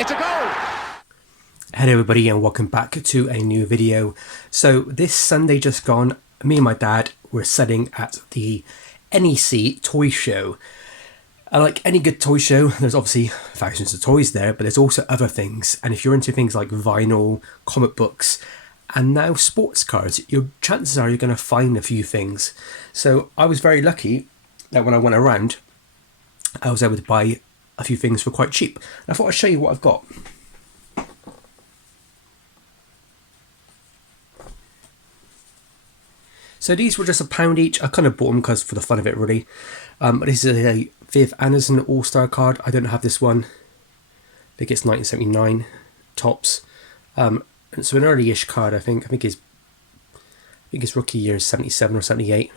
It's a goal! Hello everybody and welcome back to a new video. So this Sunday just gone, me and my dad were selling at the NEC toy show. Like any good toy show, there's obviously thousands of toys there, but there's also other things. And if you're into things like vinyl, comic books, and now sports cards, your chances are you're going to find a few things. So I was very lucky that when I went around, I was able to buy a few things for quite cheap. And I thought I'd show you what I've got. So these were just £1 each. I kind of bought them because for the fun of it, really. This is a Viv Anderson All-Star card. I don't have this one. I think it's 1979 tops. So an early-ish card, I think. I think his rookie year is 77 or 78.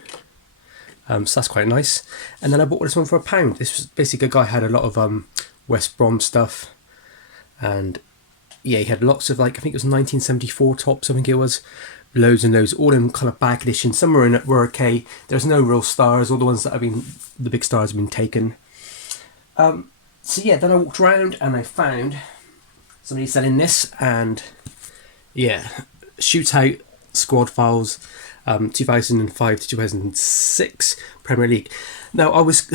So that's quite nice. And then I bought this one for £1. This was basically a guy who had a lot of West Brom stuff. And yeah, he had lots of, like, I think it was 1974 tops, I think it was. Loads and loads, all in kind of bag editions. Some were okay. There's no real stars. All the ones that have been, the big stars have been taken. So yeah, then I walked around and I found somebody selling this, and yeah, Shootout Squad files, 2005 to 2006 Premier League. Now I was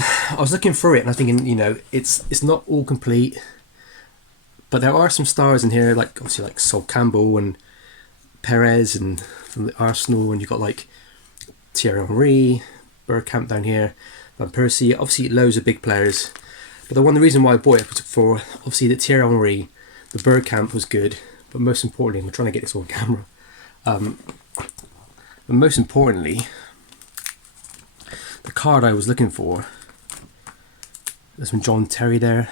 looking through it and I was thinking, you know, it's not all complete, but there are some stars in here, like obviously like Sol Campbell and Perez and from the Arsenal, and you've got like Thierry Henry, Bergkamp down here, Van Persie, obviously loads of big players. But the reason why I bought it was for obviously the Thierry Henry, the Bergkamp was good, but most importantly, I'm trying to get this on camera. But most importantly, the card I was looking for, there's some John Terry there.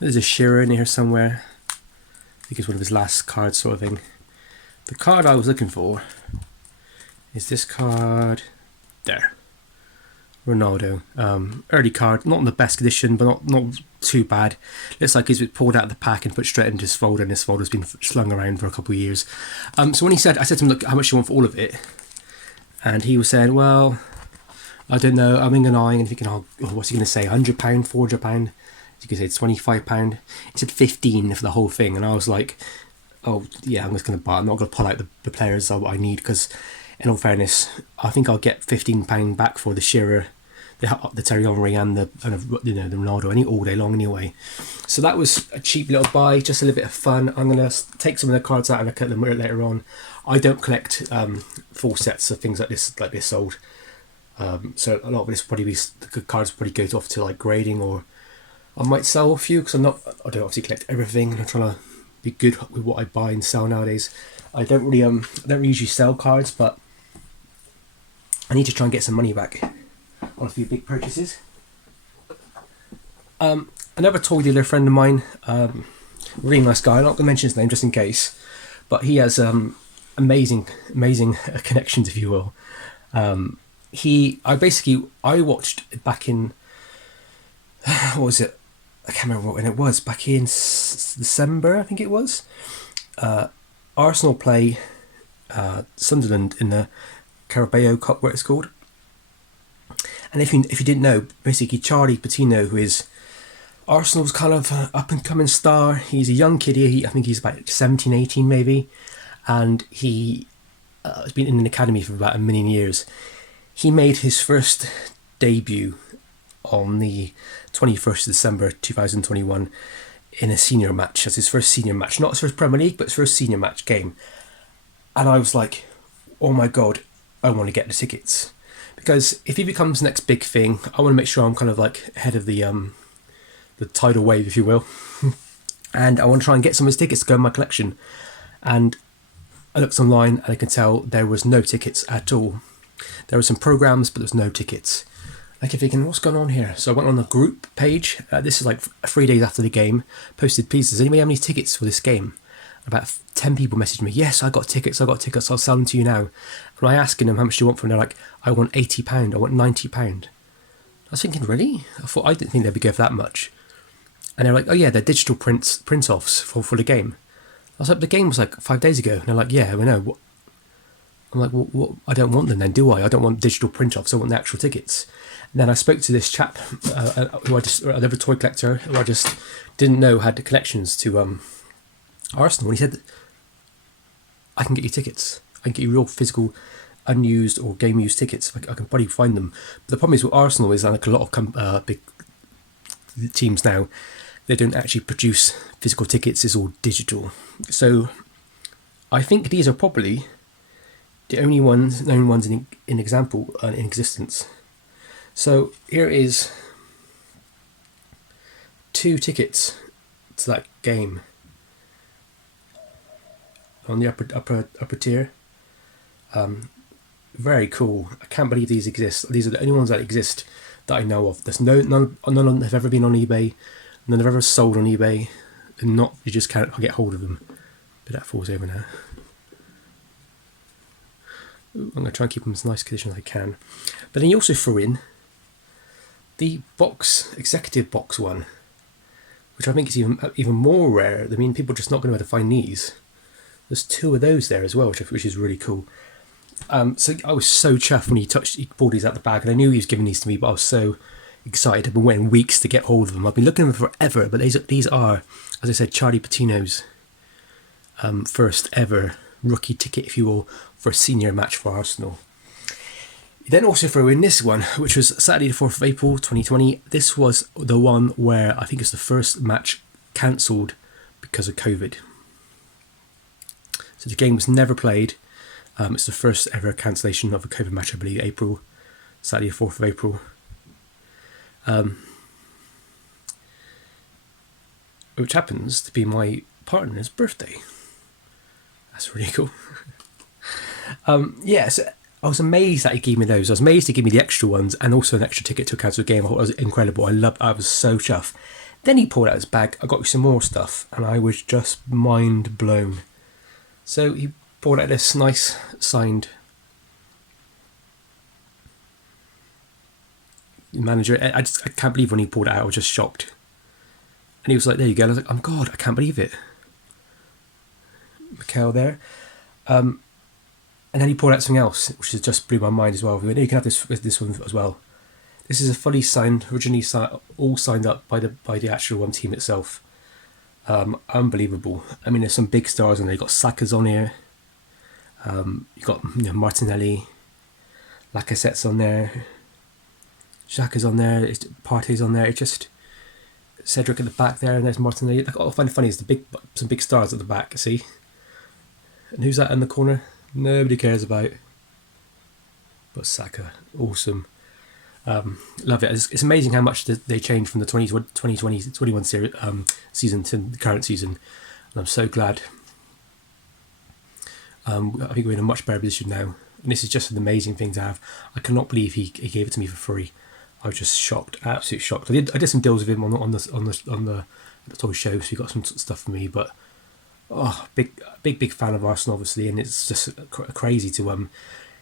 There's a Shearer in here somewhere. I think it's one of his last cards, sort of thing. The card I was looking for is this card there. Ronaldo. Early card, not in the best condition, but not too bad. Looks like he's been pulled out of the pack and put straight into his folder, and this folder's been slung around for a couple of years. So when I said to him, look, how much do you want for all of it? And he was saying, well, I don't know, I'm in and eyeing and thinking, oh, what's he going to say, £100, £400? You could say it's £25. He said 15 for the whole thing, and I was like, oh yeah, I'm just going to buy it. I'm not going to pull out the players I need, because in all fairness, I think I'll get £15 back for the Shearer, the Thierry Henry, and the the Ronaldo all day long anyway. So that was a cheap little buy, just a little bit of fun. I'm going to take some of the cards out and look at them later on. I don't collect full sets of things like this sold. So a lot of this the cards probably goes off to like grading, or I might sell a few because I don't obviously collect everything, and I'm trying to be good with what I buy and sell nowadays. I don't really usually sell cards, but I need to try and get some money back on a few big purchases. Another toy dealer friend of mine, really nice guy. I'm not going to mention his name just in case, but he has amazing connections, if you will. I watched back in what was it? I can't remember when it was. Back in December, I think it was. Arsenal play Sunderland in the Carabao Cup, what it's called. And if you didn't know, basically Charlie Patino, who is Arsenal's kind of up and coming star, he's a young kid here. I think he's about 17, 18 maybe, and he has been in an academy for about a million years. He made his first debut on the 21st of December 2021 in a senior match. That's his first senior match, not his first Premier League, but his first senior match game. And I was like, oh my god, I want to get the tickets, because if he becomes the next big thing, I want to make sure I'm kind of like ahead of the tidal wave, if you will. And I want to try and get some of his tickets to go in my collection. And I looked online and I can tell there was no tickets at all. There were some programs, but there was no tickets. I kept thinking, what's going on here? So I went on the group page. This is like 3 days after the game. Posted, please, does anybody have any tickets for this game? About 10 people messaged me, yes, I got tickets, I'll sell them to you now. And I asking them how much do you want for them, they're like, I want £80, I want £90. I was thinking, really? I didn't think they'd be going for that much. And they're like, oh yeah, they're digital print-offs for the game. I was like, the game was like 5 days ago. And they're like, yeah, we know. I'm like, well, what? I don't want them then, do I? I don't want digital print-offs. I want the actual tickets. And then I spoke to this chap, another toy collector, who I just didn't know had the connections to Arsenal. And he said, I can get you tickets. I can get you real physical, unused or game-used tickets. I can probably find them. But the problem is with Arsenal is, like a lot of big teams now, they don't actually produce physical tickets. It's all digital. So I think these are probably the only known ones in example in existence. So here is 2 tickets to that game on the upper tier. Very cool. I can't believe these exist. These are the only ones that exist that I know of. There's none have ever been on eBay. None have ever sold on eBay. And you just can't get hold of them. But that falls over now. I'm going to try and keep them as nice condition as I can. But then you also threw in the executive box one, which I think is even more rare. I mean, people are just not going to be able to find these. There's 2 of those there as well, which is really cool. So I was so chuffed when he pulled these out the bag, and I knew he was giving these to me, but I was so excited. I've been waiting weeks to get hold of them. I've been looking at them forever, but these are, as I said, Charlie Patino's first ever rookie ticket, if you will, for a senior match for Arsenal. You then also throw in this one, which was Saturday the 4th of April 2020. This was the one where I think it's the first match cancelled because of COVID. So the game was never played. It's the first ever cancellation of a COVID match, I believe, Saturday the 4th of April. Which happens to be my partner's birthday. That's really cool. So I was amazed that he gave me those. I was amazed he gave me the extra ones and also an extra ticket to a cancelled game. I thought it was incredible. I was so chuffed. Then he pulled out his bag. I got me some more stuff and I was just mind blown. So he pulled out this nice signed manager. I can't believe when he pulled it out. I was just shocked. And he was like, there you go. And I was like, oh God, I can't believe it. Mikel there. And then he pulled out something else, which has just blew my mind as well. He went, you can have this one as well. This is a fully signed, originally all signed up by the actual team itself. Unbelievable. I mean, there's some big stars on there. You've got Saka's on here. You've got Martinelli. Lacazette's on there. Xhaka's on there. Partey's on there. It's just Cedric at the back there, and there's Martinelli. What I find funny is some big stars at the back, see? And who's that in the corner? Nobody cares about. But Saka, awesome. Love it. It's amazing how much they changed from the 2020-21 season to the current season. And I'm so glad. I think we're in a much better position now. And this is just an amazing thing to have. I cannot believe he gave it to me for free. I was just shocked, absolutely shocked. I did some deals with him on the toy show, so he got some stuff for me. But big fan of Arsenal, obviously, and it's just crazy to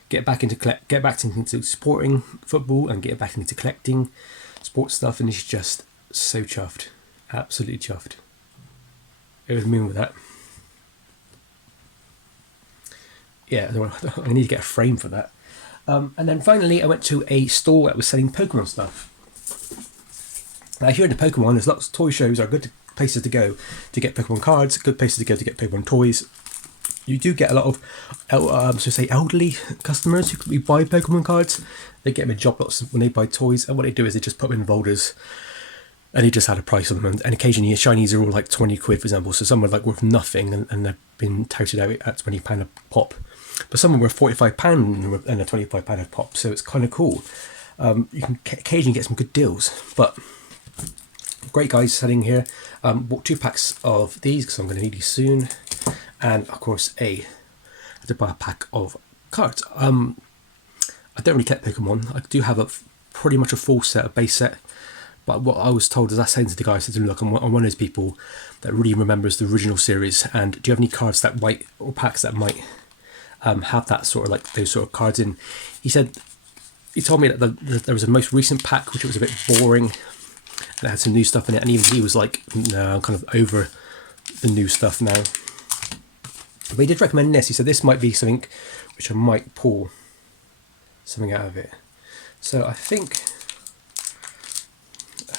get back into supporting football and get back into collecting sports stuff. And he's just so chuffed, absolutely chuffed. Over the moon with that. Yeah, I need to get a frame for that. And then finally, I went to a store that was selling Pokemon stuff. Now, if you're into Pokemon, there's lots of toy shows are good places to go to get Pokemon cards, good places to go to get Pokemon toys. You do get a lot of, elderly customers who buy Pokemon cards. They get them in job lots when they buy toys, and what they do is they just put them in folders, and they just had a price on them. And occasionally, shinies are all like 20 quid, for example. So some are like worth nothing, and they've been touted out at £20 a pop. But some were £45 and a £25 a pop, so it's kind of cool. You can occasionally get some good deals, but great guys selling here. Bought 2 packs of these because I'm going to need these soon, and of course I had to buy a pack of cards. I don't really collect Pokemon. I do have pretty much a full set, a base set, but what I was told is I said to the guy, I said to him, look, I'm one of those people that really remembers the original series, and do you have any cards that might, or packs that might have that sort of like those sort of cards in? He told me that there was a most recent pack which was a bit boring and it had some new stuff in it, and even he was like, no, I'm kind of over the new stuff now. But he did recommend this. He said this might be something which I might pull something out of it. So I think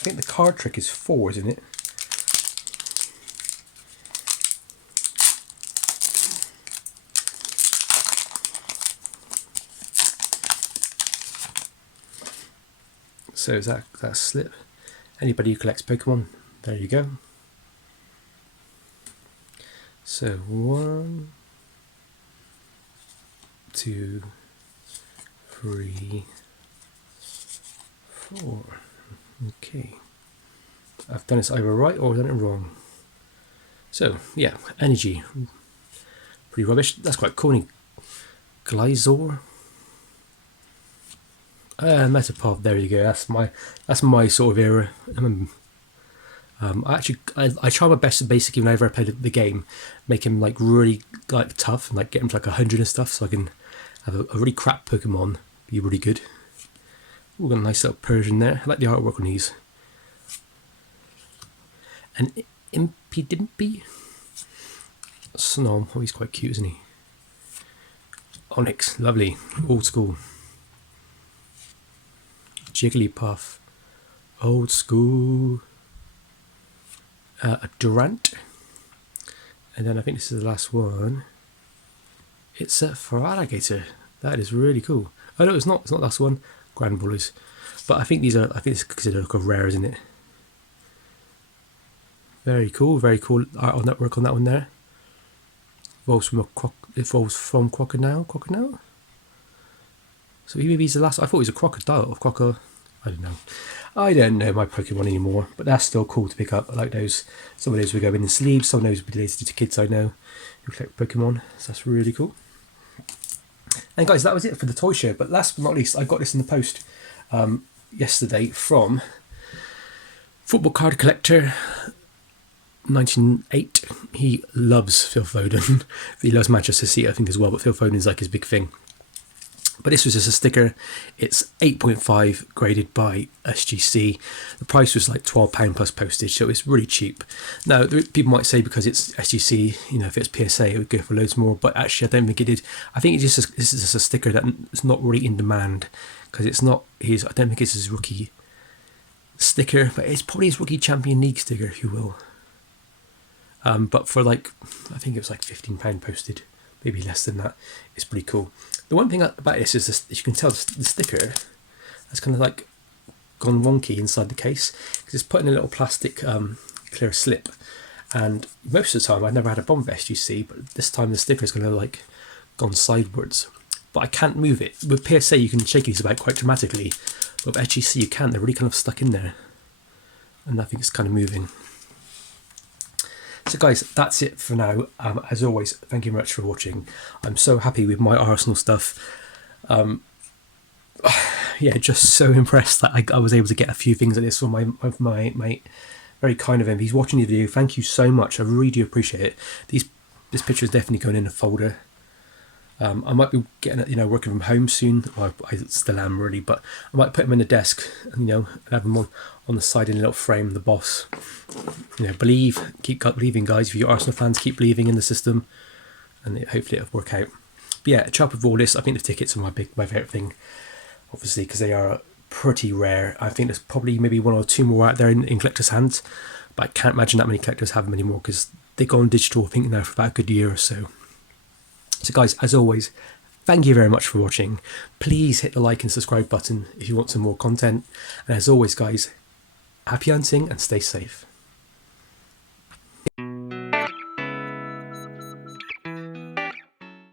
the card trick is 4, isn't it? So is that slip? Anybody who collects Pokemon, there you go. So 1, 2, 3, 4. Okay. I've done this either right or I've done it wrong. So yeah, energy. Pretty rubbish. That's quite cool. Glyzor. Metapod, there you go. That's my sort of era. I try my best to basically, whenever I play the game, make him like really like tough and like get him to like 100 and stuff, so I can have a really crap Pokemon be really good. We've got a nice little Persian there. I like the artwork on these. And Impy Snom. Oh, he's quite cute, isn't he? Onyx, lovely, old school. Jigglypuff, old school. A Durant, and then I think this is the last one. It's a Feraligatr. That is really cool. Oh no, it's not. It's not the last one. Grand Ballers, but I think these are. I think it's considered like a rare, isn't it? Very cool. Very cool art on that work on that one there. Evolves from Crocodile. Crocodile. So maybe he's the last. I thought he was a crocodile. I don't know my Pokemon anymore, but that's still cool to pick up. I like those. Some of those will go in the sleeves, some of those will be related to kids I know who collect Pokemon, so that's really cool. And guys, that was it for the toy show, but last but not least, I got this in the post yesterday from Football Card Collector 1908. He loves Phil Foden. He loves Manchester City, I think, as well, but Phil Foden is like his big thing. But this was just a sticker. It's 8.5 graded by SGC. The price was like £12 plus postage, so it's really cheap. Now, people might say because it's SGC, you know, if it's PSA, it would go for loads more. But actually, I don't think it did. I think this is just a sticker that's not really in demand because it's not his. I don't think it's his rookie sticker, but it's probably his rookie Champion League sticker, if you will. But for like, I think it was like £15 posted, maybe less than that. It's pretty cool. The one thing about this is this, you can tell the sticker has kind of like gone wonky inside the case because it's put in a little plastic clear slip, and most of the time I've never had a problem with SGC, but this time the sticker is kind of like gone sidewards. But I can't move it. With PSA you can shake these about quite dramatically, but with SGC you can't. They're really kind of stuck in there, and I think it's kind of moving. So guys, that's it for now. As always, thank you very much for watching. I'm so happy with my Arsenal stuff. Yeah, just so impressed that I was able to get a few things like this from my mate. Very kind of him. He's watching the video. Thank you so much. I really do appreciate it. This picture is definitely going in a folder. I might be getting working from home soon. Well, I still am really, but I might put them in the desk and and have them on the side in a little frame. The boss, keep believing, guys. If you're Arsenal fans, keep believing in the system, and hopefully it'll work out. But yeah, chop with all this. I think the tickets are my favourite thing, obviously, because they are pretty rare. I think there's probably maybe 1 or 2 more out there in collectors' hands, but I can't imagine that many collectors have them anymore because they go on digital, I think, now for about a good year or so. So guys, as always, thank you very much for watching. Please hit the like and subscribe button if you want some more content. And as always, guys, happy hunting and stay safe.